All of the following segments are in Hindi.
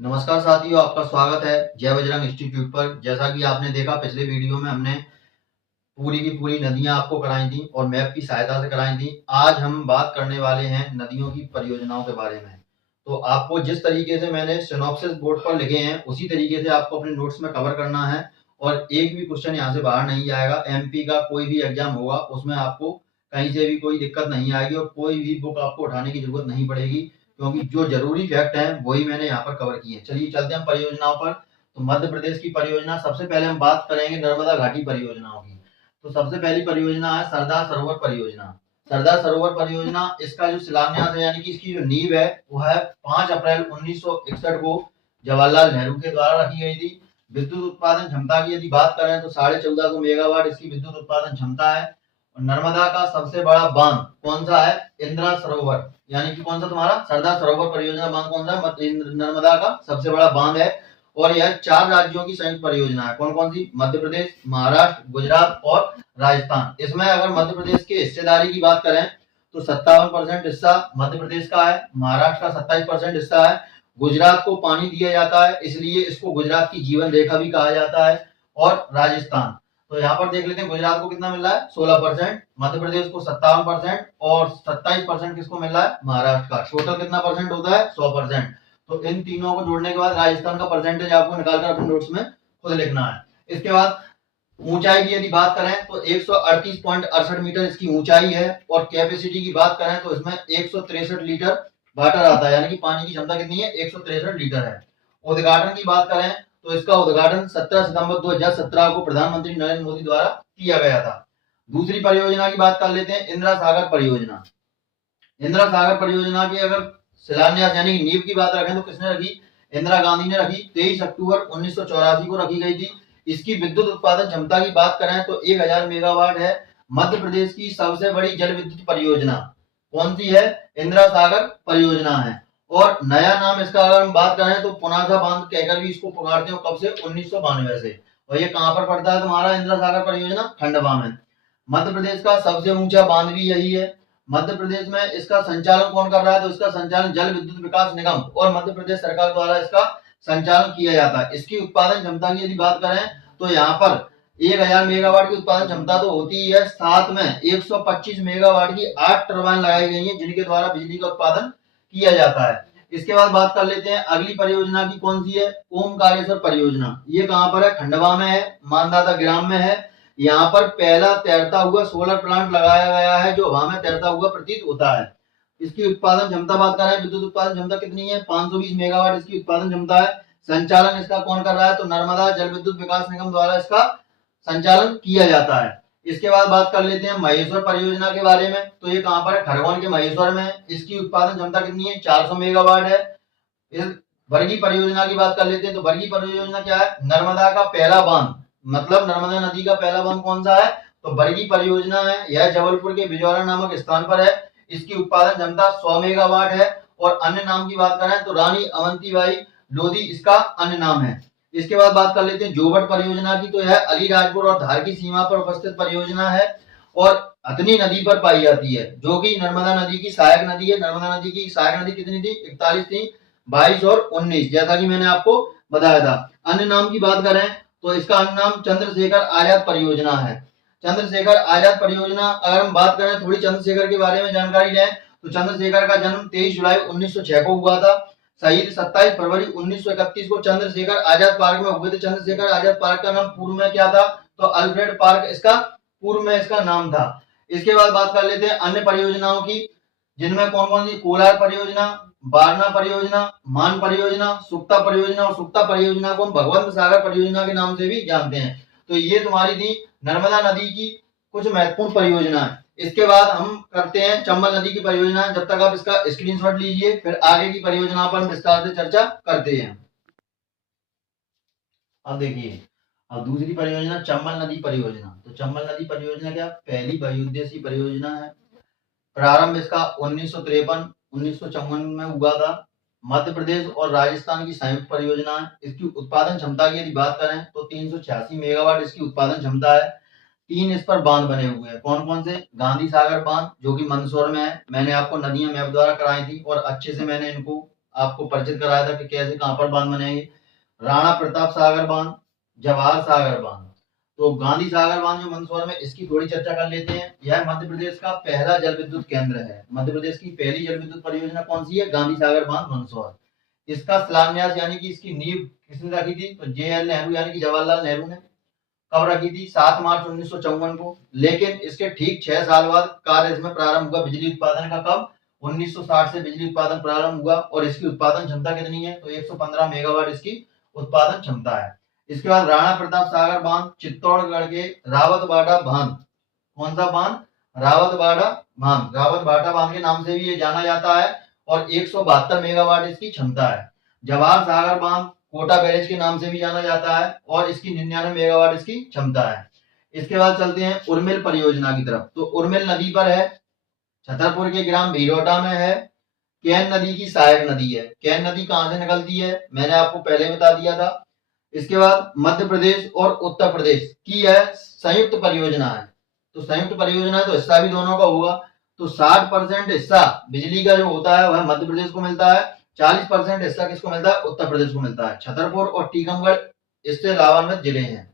नमस्कार साथियों, आपका स्वागत है जय बजरंग इंस्टीट्यूट पर। जैसा कि आपने देखा, पिछले वीडियो में हमने पूरी की पूरी नदियां आपको कराई थी और मैप की सहायता से कराई थी। आज हम बात करने वाले हैं नदियों की परियोजनाओं के बारे में। तो आपको जिस तरीके से मैंने सिनॉप्सिस बोर्ड पर लिखे हैं उसी तरीके से आपको अपने नोट्स में कवर करना है और एक भी क्वेश्चन यहाँ से बाहर नहीं जाएगा। एमपी का कोई भी एग्जाम होगा उसमें आपको कहीं से भी कोई दिक्कत नहीं आएगी और कोई भी बुक आपको उठाने की जरूरत नहीं पड़ेगी, क्योंकि जो जरूरी फैक्ट है वही मैंने यहाँ पर कवर किए हैं। चलिए चलते हैं परियोजनाओं पर। तो मध्य प्रदेश की परियोजना, सबसे पहले हम बात करेंगे नर्मदा घाटी परियोजनाओं की। तो सबसे पहली परियोजना है सरदार सरोवर परियोजना। सरदार सरोवर परियोजना, इसका जो शिलान्यास है यानी कि इसकी जो नींव है वो है 5 अप्रैल 1961 को जवाहरलाल नेहरू के द्वारा रखी गई थी। विद्युत उत्पादन क्षमता की यदि बात करें तो 14.5 मेगावाट इसकी विद्युत उत्पादन क्षमता है। और नर्मदा का सबसे बड़ा बांध कौन सा है? इंदिरा सरोवर, यानी कि कौन सा तुम्हारा सरदार सरोवर परियोजना बांध कौन सा है? नर्मदा का सबसे बड़ा बांध है। और यह 4 राज्यों की संयुक्त परियोजना है। कौन कौन सी? मध्य प्रदेश, महाराष्ट्र, गुजरात और राजस्थान। इसमें अगर मध्य प्रदेश की हिस्सेदारी की बात करें तो 57% हिस्सा मध्य प्रदेश का है, महाराष्ट्र का 27% हिस्सा है। गुजरात को पानी दिया जाता है, इसलिए इसको गुजरात की जीवन रेखा भी कहा जाता है। और राजस्थान, तो यहाँ पर देख लेते हैं गुजरात को कितना मिल रहा है? 16%, मध्य प्रदेश को 57% और 27% किसको मिल रहा है? महाराष्ट्र का। टोटल कितना परसेंट होता है? 100%। तो इन तीनों को जोड़ने के बाद राजस्थान का परसेंटेज आपको निकालकर अपने नोट्स में खुद लिखना है। इसके बाद ऊंचाई की यदि बात करें तो 138.68 मीटर इसकी ऊंचाई है। और कैपेसिटी की बात करें तो इसमें 163 लीटर वाटर आता है, यानी कि पानी की क्षमता कितनी है? 163 लीटर है। उद्घाटन की बात करें तो इसका उद्घाटन 17 सितंबर 2017 को प्रधानमंत्री नरेंद्र मोदी द्वारा किया गया था। दूसरी परियोजना की बात कर लेते हैं, इंदिरा सागर परियोजना। इंदिरा सागर परियोजना की अगर शिलान्यास यानी कि नींव की बात रखें तो किसने रखी? इंदिरा गांधी ने रखी। 23 अक्टूबर 1984 को रखी गई थी। इसकी विद्युत उत्पादन क्षमता की बात करें तो 1000 मेगावाट है। मध्य प्रदेश की सबसे बड़ी जल विद्युत परियोजना कौन सी है? इंदिरा सागर परियोजना है। और नया नाम इसका अगर हम बात करें तो पुनासा बांध कहकर भी इसको पुकारते हो। कब से? 1992 से। और ये कहां पर पड़ता है तुम्हारा इंदिरा सागर परियोजना? खंडवा में। मध्य प्रदेश का सबसे ऊंचा बांध भी यही है। मध्य प्रदेश में इसका संचालन कौन कर रहा है? तो इसका संचालन जल विद्युत विकास निगम और मध्य प्रदेश सरकार द्वारा इसका संचालन किया जाता है। इसकी उत्पादन क्षमता की यदि बात करें तो यहाँ पर 1000 मेगावाट की उत्पादन क्षमता तो होती ही है, साथ में 125 मेगावाट की 8 टरबाइन लगाई गई हैं जिनके द्वारा बिजली का उत्पादन किया जाता है। इसके बाद बात कर लेते हैं अगली परियोजना की, कौन सी है? ओमकारेश्वर परियोजना। ये कहां पर है? खंडवा में है, मानदाता ग्राम में है। यहाँ पर पहला तैरता हुआ सोलर प्लांट लगाया गया है जो हवा में तैरता हुआ प्रतीत होता है। इसकी उत्पादन क्षमता बात कर रहे हैं, विद्युत उत्पादन क्षमता कितनी है? 520 मेगावाट इसकी उत्पादन क्षमता है। संचालन इसका कौन कर रहा है? तो नर्मदा जल विद्युत विकास निगम द्वारा इसका संचालन किया जाता है। इसके बाद बात कर लेते हैं महेश्वर परियोजना के बारे में। तो ये कहां पर है? खरगोन के महेश्वर में। इसकी उत्पादन क्षमता कितनी है? 400 मेगावाट है। इस वर्गी परियोजना की बात कर लेते हैं। तो वर्गी परियोजना क्या है? नर्मदा का पहला बांध, मतलब नर्मदा नदी का पहला बांध कौन सा है? तो वर्गी परियोजना है। यह जबलपुर के बिजौरा नामक स्थान पर है। इसकी उत्पादन क्षमता 100 मेगावाट है। और अन्य नाम की बात करें तो रानी अवंतीबाई लोधी इसका अन्य नाम है। इसके बाद बात कर लेते हैं जोबट परियोजना की। तो यह अलीराजपुर और धार की सीमा पर उपस्थित परियोजना है और हथनी नदी पर पाई जाती है, जो कि नर्मदा नदी की सहायक नदी है। नर्मदा नदी की सहायक नदी कितनी थी? 41 थी, 22 और 19, जैसा कि मैंने आपको बताया था। अन्य नाम की बात करें तो इसका अन्य नाम चंद्रशेखर आजाद परियोजना है। चंद्रशेखर आजाद परियोजना, अगर हम बात करें थोड़ी चंद्रशेखर के बारे में जानकारी लें तो चंद्रशेखर का जन्म 23 जुलाई 1906 को हुआ था। शहीद 27 फरवरी 1931 को चंद्रशेखर आजाद पार्क में हुए थे। चंद्रशेखर आजाद पार्क का नाम पूर्व में क्या था? तो अल्फ्रेड पार्क इसका पूर्व में इसका नाम था। इसके बाद बात कर लेते हैं अन्य परियोजनाओं की, जिनमें कौन कौन सी? कोलार परियोजना, बारना परियोजना, मान परियोजना, सुक्ता परियोजना। और सुक्ता परियोजना को हम भगवंत सागर परियोजना के नाम से भी जानते हैं। तो ये तुम्हारी थी नर्मदा नदी की कुछ महत्वपूर्ण परियोजना है। इसके बाद हम करते हैं चंबल नदी की परियोजना। जब तक आप इसका स्क्रीनशॉट लीजिए, फिर आगे की परियोजना पर हम विस्तार से चर्चा करते हैं। अब देखिए, अब दूसरी परियोजना चंबल नदी परियोजना। तो चंबल नदी परियोजना क्या? पहली बहुउद्देशीय परियोजना है। प्रारंभ इसका 1953-1954 में हुआ था। मध्य प्रदेश और राजस्थान की संयुक्त परियोजना है। इसकी उत्पादन क्षमता की यदि बात करें तो 386 मेगावाट इसकी उत्पादन क्षमता है। 3 इस पर बांध बने हुए हैं। कौन कौन से? गांधी सागर बांध जो कि मंदसौर में है। मैंने आपको नदियां मैप द्वारा कराई थी और अच्छे से मैंने इनको आपको परिचित कराया था कि कैसे कहां पर बांध बनेंगे। राणा प्रताप सागर बांध, जवाहर सागर बांध। तो गांधी सागर बांध जो मंदसौर में, इसकी थोड़ी चर्चा कर लेते हैं। यह मध्य प्रदेश का पहला जल विद्युत केंद्र है। मध्य प्रदेश की पहली जल विद्युत परियोजना कौन सी है? गांधी सागर बांध मंदसौर। इसका शिलान्यास यानी कि इसकी नींव किसने रखी थी? तो JL नेहरू यानी कि जवाहरलाल नेहरू ने। कब रखी थी? 7 मार्च 1954 को। लेकिन इसके ठीक 6 साल बाद कार्य इसमें प्रारंभ हुआ बिजली उत्पादन का। कब? 1960 से बिजली उत्पादन प्रारंभ हुआ। और इसकी उत्पादन क्षमता कितनी है? तो 115 मेगावाट इसकी उत्पादन क्षमता है। इसके बाद राणा प्रताप सागर बांध, चित्तौड़गढ़ के रावतबाड़ा बांध। कौन सा बांध? रावतबाड़ा बांध। रावतबाड़ा बांध के नाम से भी ये जाना जाता है और 172 मेगावाट इसकी क्षमता है। जवाहर सागर बांध कोटा बैरेज के नाम से भी जाना जाता है और इसकी 99 मेगावाट इसकी क्षमता है। इसके बाद चलते हैं उर्मिल परियोजना की तरफ। तो उर्मिल नदी पर है, छतरपुर के ग्राम भीरोटा में है, केन नदी की सहायक नदी है। केन नदी कहां से निकलती है? मैंने आपको पहले बता दिया था। इसके बाद मध्य प्रदेश और उत्तर प्रदेश की यह संयुक्त परियोजना है। तो संयुक्त परियोजना है तो हिस्सा भी दोनों का होगा। तो 60% हिस्सा बिजली का जो होता है वह मध्य प्रदेश को मिलता है, 40% हिस्सा किसको मिलता है? उत्तर प्रदेश को मिलता है। छतरपुर और टीकमगढ़ इससे लाभान्वित जिले हैं।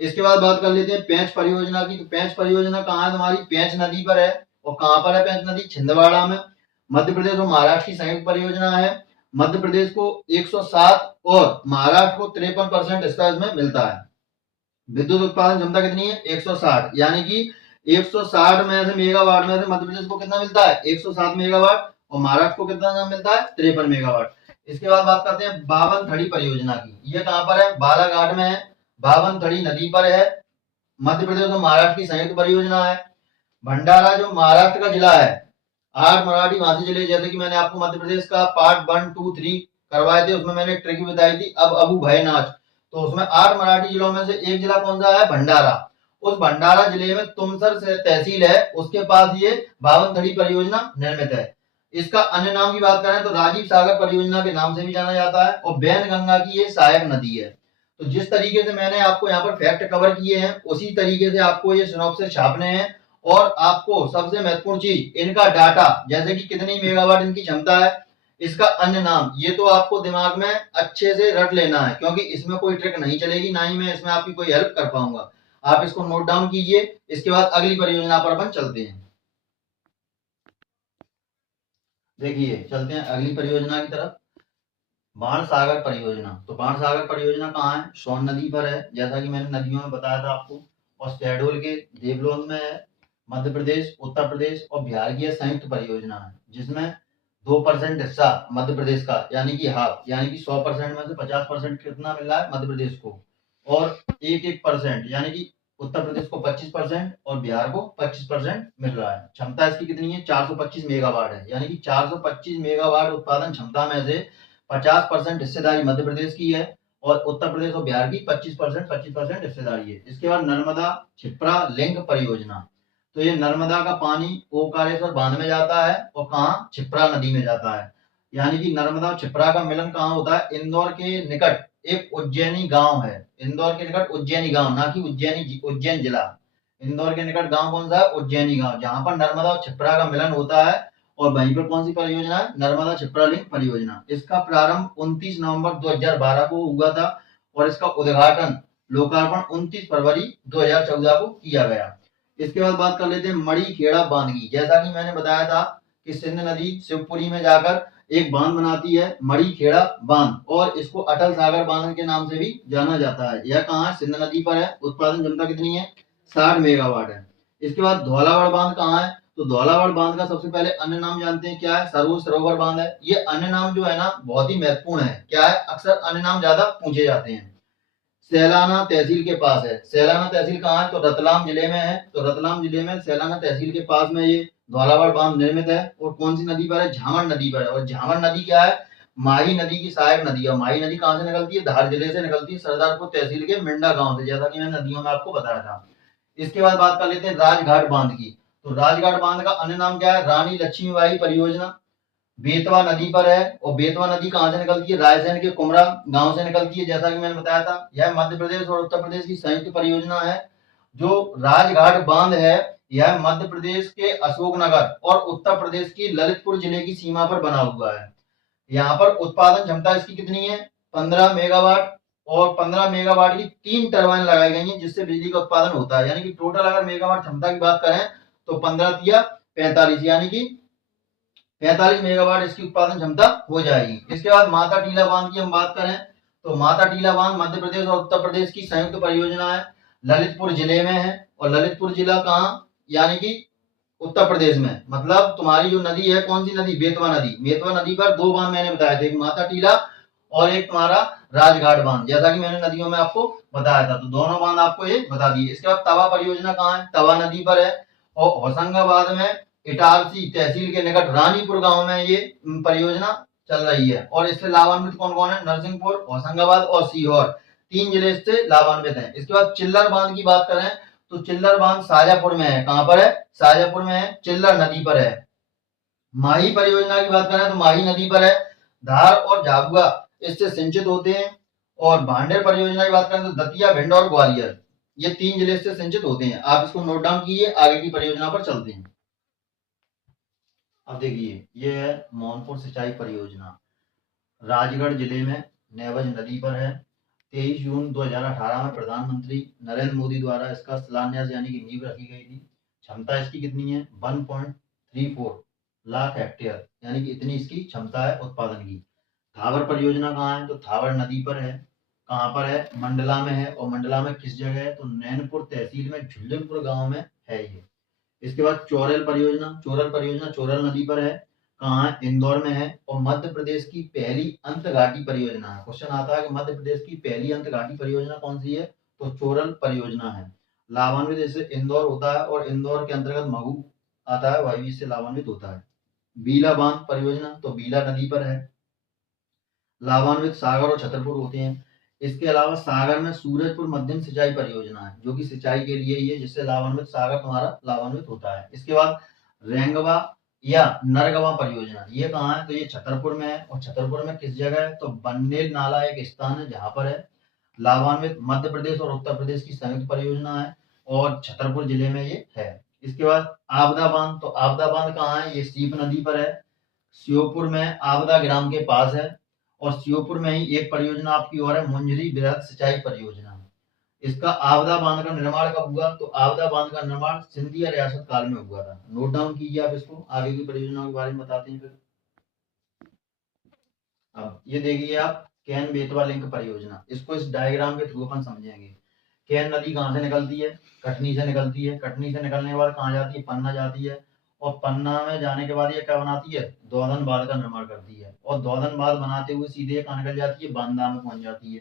इसके बाद बात कर लेते हैं पेंच परियोजना की। तो पेंच परियोजना कहाँ है तुम्हारी? पेंच नदी पर है। और कहां पर है पेंच नदी? छिंदवाड़ा में। मध्य प्रदेश और महाराष्ट्र की संयुक्त परियोजना है। मध्य प्रदेश को 107 और महाराष्ट्र को 53% हिस्सा इसमें मिलता है। विद्युत उत्पादन क्षमता कितनी है? 160, यानी कि 160 में से मेगावाट में से मध्य प्रदेश को कितना मिलता है? 107 मेगावाट। और महाराष्ट्र को कितना मिलता है? 53 मेगावाट। इसके बाद बात करते हैं बावनथड़ी परियोजना की। ये कहां पर है? बालाघाट में है, बावनथड़ी नदी पर है। मध्य प्रदेश और महाराष्ट्र की संयुक्त परियोजना है। भंडारा जो महाराष्ट्र का जिला है, 8 मराठी भाषी जिले, जैसे कि मैंने आपको मध्य प्रदेश का पार्ट 1, 2, 3 करवाए थे, उसमें मैंने ट्रिक बताई थी अब अबू भयनाच। तो उसमें 8 मराठी जिलों में से एक जिला कौन सा है? भंडारा। उस भंडारा जिले में तुमसर से तहसील है, उसके पास ये बावनथड़ी परियोजना निर्मित है। इसका अन्य नाम की बात करें तो राजीव सागर परियोजना के नाम से भी जाना जाता है और बैन गंगा की ये सहायक नदी है। तो जिस तरीके से मैंने आपको यहाँ पर फैक्ट कवर किए हैं उसी तरीके से आपको ये सिनॉप्सिस छापने हैं। और आपको सबसे महत्वपूर्ण चीज इनका डाटा, जैसे कि कितनी मेगावाट इनकी क्षमता है, इसका अन्य नाम, ये तो आपको दिमाग में अच्छे से रट लेना है क्योंकि इसमें कोई ट्रिक नहीं चलेगी, ना ही मैं इसमें आपकी कोई हेल्प कर पाऊंगा। आप इसको नोट डाउन कीजिए। इसके बाद अगली परियोजना पर अपन चलते हैं। देखिए चलते हैं अगली परियोजना की तरफ, बाणसागर परियोजना। तो बाणसागर परियोजना कहाँ है? सोन नदी पर है, जैसा कि मैंने नदियों में बताया था आपको। और शहडोल के देवलोन में है। मध्य प्रदेश, उत्तर प्रदेश और बिहार की संयुक्त परियोजना है, जिसमें 2% हिस्सा मध्य प्रदेश का, यानी कि हाफ, यानी कि 100% में से 50% कितना मिल रहा है? मध्य प्रदेश को। और 1% यानी कि उत्तर प्रदेश को 25% और बिहार को 25% मिल रहा है। क्षमता इसकी कितनी है? 425 मेगावाट है, यानी कि 425 मेगावाट उत्पादन क्षमता में से 50% हिस्सेदारी मध्य प्रदेश की है और उत्तर प्रदेश और बिहार की 25% हिस्सेदारी है। इसके बाद नर्मदा छिप्रा लिंक परियोजना। तो ये नर्मदा का पानी ओंकारेश्वर बांध में जाता है और कहाँ? छिप्रा नदी में जाता है। यानी कि नर्मदा और छिप्रा का मिलन कहाँ होता है? इंदौर के निकट एक उज्जैनी गांव है। इंदौर के निकट उज्जैनी गांव, ना कि उज्जैन जिला। इंदौर के निकट गांव कौन सा है? उज्जैनी गांव, जहां पर नर्मदा और छिप्रा का मिलन होता है। और वहीं पर कौन सी परियोजना है? नर्मदा छिप्रा लिंक परियोजना। इसका प्रारंभ 29 नवंबर 2012 को हुआ था और इसका उद्घाटन लोकार्पण 29 फरवरी 2014 को किया गया। इसके बाद बात कर लेते हैं मड़ी खेड़ा बांध की। जैसा कि मैंने बताया था कि सिंध नदी शिवपुरी में जाकर एक बांध बनाती है, मड़ी खेड़ा बांध, और इसको अटल सागर बांध के नाम से भी जाना जाता है। यह कहाँ है? सिंध नदी पर है। उत्पादन क्षमता कितनी है? 60 मेगावाट है। इसके बाद धौलावड़ बांध कहाँ है? तो धौलावड़ बांध का सबसे पहले अन्य नाम जानते हैं, क्या है? सरोज सरोवर बांध है। ये अन्य नाम जो है ना बहुत ही महत्वपूर्ण है। क्या है? अक्सर अन्य नाम ज्यादा पूछे जाते हैं। सैलाना तहसील के पास है। सैलाना तहसील कहाँ है? तो रतलाम जिले में है। तो रतलाम जिले में सैलाना तहसील के पास में ये धौलावड़ बांध निर्मित है। और कौन सी नदी पर है? झामन नदी पर है। और झामन नदी क्या है? माही नदी की सहायक नदी है। माही नदी कहाँ से निकलती है? धार जिले से निकलती है, सरदारपुर तहसील के मिंडा गांव से, जैसा कि मैंने नदियों में आपको बताया था। इसके बाद बात कर लेते हैं राजघाट बांध की। तो राजघाट बांध का अन्य नाम क्या है? रानी लक्ष्मीबाई परियोजना। बेतवा नदी पर है। और बेतवा नदी कहां से निकलती है? रायसेन के कुमरा गांव से निकलती है, जैसा कि मैंने बताया था। यह मध्य प्रदेश और उत्तर प्रदेश की संयुक्त परियोजना है। जो राजघाट बांध है यह मध्य प्रदेश के अशोकनगर और उत्तर प्रदेश की ललितपुर जिले की सीमा पर बना हुआ है। यहाँ पर उत्पादन क्षमता इसकी कितनी है 15 मेगावाट, और 15 मेगावाट की 3 टरबाइन लगाई गई हैं जिससे बिजली का उत्पादन होता है। यानी कि टोटल अगर मेगावाट क्षमता की बात करें तो 15 तिया 45, यानी कि 45 मेगावाट इसकी उत्पादन क्षमता हो जाएगी। इसके बाद माता टीला बांध की हम बात करें तो माता टीला बांध मध्य प्रदेश और उत्तर प्रदेश की संयुक्त परियोजना है, ललितपुर जिले में है। और ललितपुर जिला कहाँ, यानी कि उत्तर प्रदेश में। मतलब तुम्हारी जो नदी है कौन सी नदी, बेतवा नदी। बेतवा नदी पर 2 बांध मैंने बताए थे, एक माता टीला और एक तुम्हारा राजघाट बांध, जैसा कि मैंने नदियों में आपको बताया था। तो दोनों बांध आपको ये बता दिए। इसके बाद तवा परियोजना कहाँ है, तवा नदी पर है। और होशंगाबाद में इटारसी तहसील के निकट रानीपुर गांव में ये परियोजना चल रही है। और इससे लाभान्वित कौन कौन है, नरसिंहपुर, होशंगाबाद और सीहोर, 3 जिले इससे लाभान्वित हैं। इसके बाद चिल्लर बांध की बात करें तो चिल्लर बांध शाजापुर में है। कहां पर है, शाजापुर में है, चिल्लर नदी पर है। माही परियोजना की बात करें तो माही नदी पर है। धार और झाबुआ इससे सिंचित होते हैं। और भांडेर परियोजना की बात करें तो दतिया, भिंड और ग्वालियर, ये 3 जिले से सिंचित होते हैं। आप इसको नोट डाउन कीजिए, आगे की परियोजना पर चलते हैं। अब देखिए ये है मौनपुर सिंचाई परियोजना, राजगढ़ जिले में नेवज नदी पर है। 23 जून 2018 में प्रधानमंत्री नरेंद्र मोदी द्वारा इसका शिलान्यास यानी कि नींव रखी गई थी। क्षमता इसकी कितनी है 1.34 लाख हेक्टेयर, यानी कि इतनी इसकी क्षमता है उत्पादन की। थावर परियोजना कहाँ है तो थावर नदी पर है। कहाँ पर है, मंडला में है। और मंडला में किस जगह है तो नैनपुर तहसील में झुल्लनपुर गांव में है ये। इसके बाद चोरल परियोजना चोरल नदी पर है। कहाँ है, इंदौर में है। और मध्य प्रदेश की पहली अंतर्घाटी परियोजना है। क्वेश्चन आता है कि मध्य प्रदेश की पहली अंतर्घाटी परियोजना कौन सी है तो चोरल परियोजना है। लाभान्वित इससे इंदौर होता है, और इंदौर के अंतर्गत महू आता है, वही भी इससे लाभान्वित होता है। बीला बांध परियोजना तो बीला नदी पर है। लाभान्वित सागर और छतरपुर होते हैं। इसके अलावा सागर में सूरजपुर मध्यम सिंचाई परियोजना है जो कि सिंचाई के लिए ही है, जिससे लाभान्वित सागर तुम्हारा लाभान्वित होता है। इसके बाद रेंगवा या नरगवा परियोजना, ये कहाँ है तो ये छतरपुर में है। और छतरपुर में किस जगह है तो बन्नेल नाला एक स्थान है जहां पर है। लाभान्वित मध्य प्रदेश और उत्तर प्रदेश की संयुक्त परियोजना है, और छतरपुर जिले में ये है। इसके बाद आपदा बांध तो आपदा बांध कहाँ है, ये सीप नदी पर है। श्योपुर में आपदा ग्राम के पास है। और श्योपुर में ही एक परियोजना आपकी और है, मुंजरी वृहद सिंचाई परियोजना। इसका आपदा बांध का निर्माण कब हुआ तो आपदा बांध का निर्माण सिंधिया रियासत काल में हुआ था। नोट डाउन कीजिए आप इसको, आगे की परियोजनाओं के बारे में बताते हैं फिर। अब ये देखिए आप कैन बेतवा लिंक परियोजना, इसको इस डायग्राम के थ्रू अपन समझेंगे। कैन नदी कहाँ से निकलती है, कटनी से निकलती है। कटनी से निकलने के बाद कहाँ जाती है, पन्ना जाती है। और पन्ना में जाने के बाद ये क्या बनाती है, दौधन बांध का निर्माण करती है। और दौधन बांध बनाते हुए सीधे ये कहाँ निकल जाती है, बांदा में पहुंच जाती है।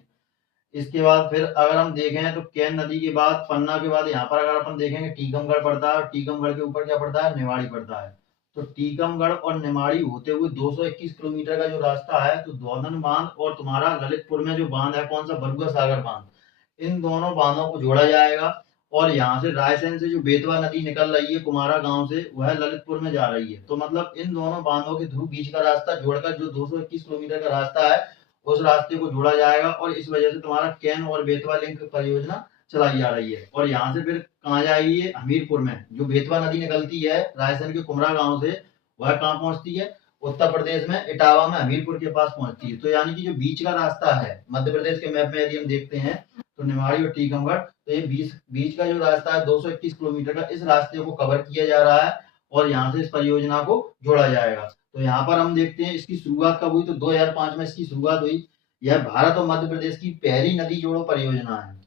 इसके बाद फिर अगर हम देखें तो कैन नदी के बाद, पन्ना के बाद यहाँ पर अगर अपन देखेंगे टीकमगढ़ पड़ता है। और टीकमगढ़ के ऊपर क्या पड़ता है, निमाड़ी पड़ता है। तो टीकमगढ़ और निमाड़ी होते हुए 221 किलोमीटर का जो रास्ता है तो दौधन बांध और तुम्हारा ललितपुर में जो बांध है कौन सा, बरुआ सागर बांध, इन दोनों बांधों को जोड़ा जाएगा। और यहाँ से रायसेन से जो बेतवा नदी निकल रही है कुमारा गांव से, वह ललितपुर में जा रही है। तो मतलब इन दोनों बांधों के थ्रू बीच का रास्ता जोड़कर जो 221 किलोमीटर का रास्ता है उस रास्ते को जोड़ा जाएगा। और इस वजह से तुम्हारा कैन और बेतवा लिंक परियोजना चलाई जा रही है। और यहाँ से फिर कहाँ जाएगी ये, हमीरपुर में। जो बेतवा नदी निकलती है रायसेन के कुमरा गांव से, वह कहाँ पहुंचती है, उत्तर प्रदेश में इटावा में हमीरपुर के पास पहुंचती है। तो यानी कि जो बीच का रास्ता है मध्य प्रदेश के मैप में यदि हम देखते हैं तो निमाड़ी और टीकमगढ़, तो ये बीच का जो रास्ता है 221 किलोमीटर का, इस रास्ते को कवर किया जा रहा है। और यहाँ से इस परियोजना को जोड़ा जाएगा। तो यहाँ पर हम देखते हैं इसकी शुरुआत कब हुई तो 2005 में इसकी शुरुआत हुई। यह भारत और मध्य प्रदेश की पहली नदी जोड़ो परियोजना है।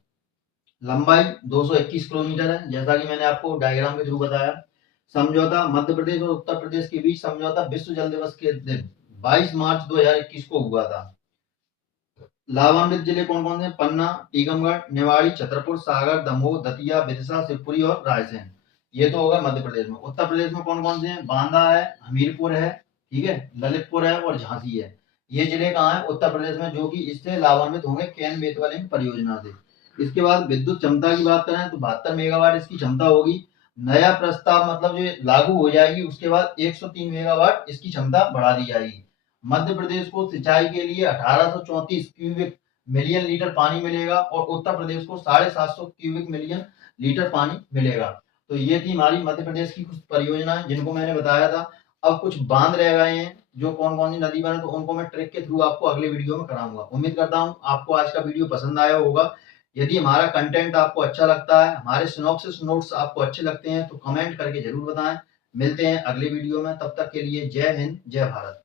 लंबाई 221 किलोमीटर है, जैसा कि मैंने आपको डायग्राम के थ्रू बताया। समझौता मध्य प्रदेश और उत्तर प्रदेश के बीच समझौता विश्व जल दिवस के दिन 22 मार्च 2021 को हुआ था। लाभान्वित जिले कौन कौन से, पन्ना, टीकमगढ़, निवाड़ी, छतरपुर, सागर, दमोह, दतिया, विदिशा, शिवपुरी और रायसेन। ये तो होगा मध्य प्रदेश में। उत्तर प्रदेश में कौन कौन से हैं, बांदा है, हमीरपुर है, ठीक है, ललितपुर है और झांसी है। ये जिले कहाँ है, उत्तर प्रदेश में, जो कि इससे लाभान्वित होंगे कैन बेतवा लिंक परियोजना से। इसके बाद विद्युत क्षमता की बात करें तो 72 मेगावाट इसकी क्षमता होगी। नया प्रस्ताव मतलब जो लागू हो जाएगी उसके बाद 103 मेगावाट इसकी क्षमता बढ़ा दी जाएगी। मध्य प्रदेश को सिंचाई के लिए 1834 क्यूबिक मिलियन लीटर पानी मिलेगा और उत्तर प्रदेश को 750 क्यूबिक मिलियन लीटर पानी मिलेगा। तो ये थी हमारी मध्य प्रदेश की कुछ परियोजनाएं जिनको मैंने बताया था। अब कुछ बांध रह गए हैं जो कौन कौन सी नदी बने, तो उनको मैं ट्रिक के थ्रू आपको अगले वीडियो में कराऊंगा। उम्मीद करता हूँ आपको आज का वीडियो पसंद आया होगा। यदि हमारा कंटेंट आपको अच्छा लगता है, हमारे सिनॉप्सिस नोट्स आपको अच्छे लगते हैं, तो कमेंट करके जरूर बताएं। मिलते हैं अगले वीडियो में, तब तक के लिए जय हिंद, जय भारत।